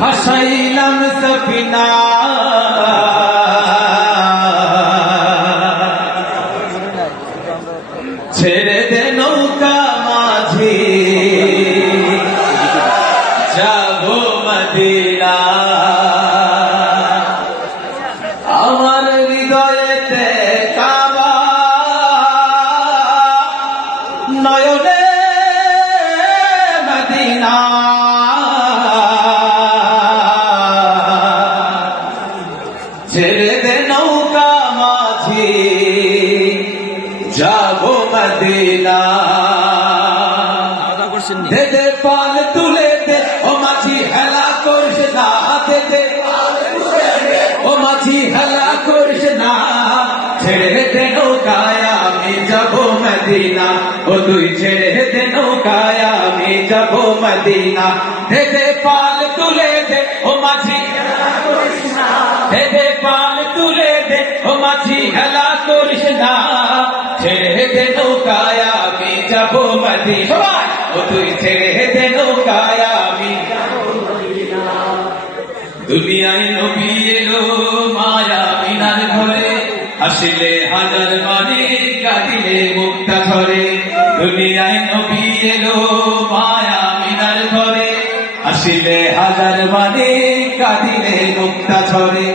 ভাসাইলাম সফিনা ছেড়ে দে নৌকা মাঝি যাবো মদিনা আমার হৃদয়েতে কাবা নয়নে মদিনা ছেড়ে দে নৌকা মাঝি যাবো মদিনা দে দে পাল তুলে দে ও মাঝি হেলা করিস না দে দে ও মাঝি হেলা করিস না ছেড়ে দে নৌকায় আমি যাবো মদিনা ও তুই ছেড়ে দে নৌকায় আমি যাবো মদিনা দে দে পাল তুলে দে ও মাঝি দে দে পাল তুলে দে ও মাঝি হেলা করিস না ছেড়ে দে নৌকায় আমি যাবো মদিনা ও তুই ছেড়ে দে নৌকায় আমি দুনিয়ায় নবী এলো মায়া মিনার ঘরে হাসিলে হাজার মানে কাঁদিলে মুক্তা ঝরে দুনিয়ায় নবী এলো মায়া মিনার ঘরে হাসিলে হাজার মানে কাঁদিলে মুক্তা ঝরে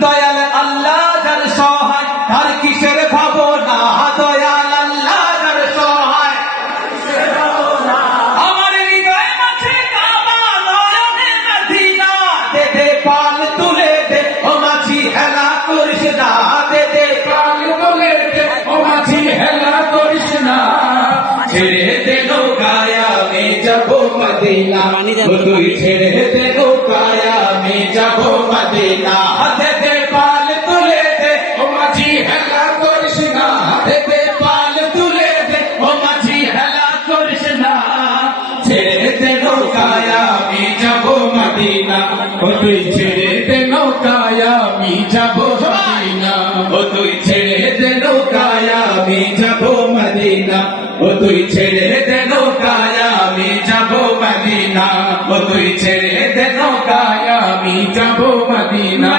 দয়াল আল্লাহ যার সহায় তার কিসের ভাবনা দয়াল আল্লাহ যার সহায় আমার হৃদয় মাঝে কাবা নয়নে মদিনা দে দে পাল তুলে দে ও মাঝি হেলা করিস না দে দে পাল তুলে দে ও মাঝি হেলা করিস না ছেড়ে দে নৌকায় আমি যাবো মদিনা ও তুই ছেড়ে দে নৌকায় আমি যাবো মদিনা দে দে পাল তুলে দে ও মাঝি হেলা করিস না দে দে পাল তুলে দে ও মাঝি হেলা করিস না ছেড়ে দে নৌকায় আমি যাবো মদিনা ও তুই ছেড়ে দে নৌকায় আমি যাবো মদিনা ও তুই ছেড়ে দে নৌকায় আমি যাবো মদিনা ও তুই ছেড়ে দে নৌকায় আমি যাবো মদিনা ও তুই ছেড়ে দে নৌকায় আমি যাবো মদিনা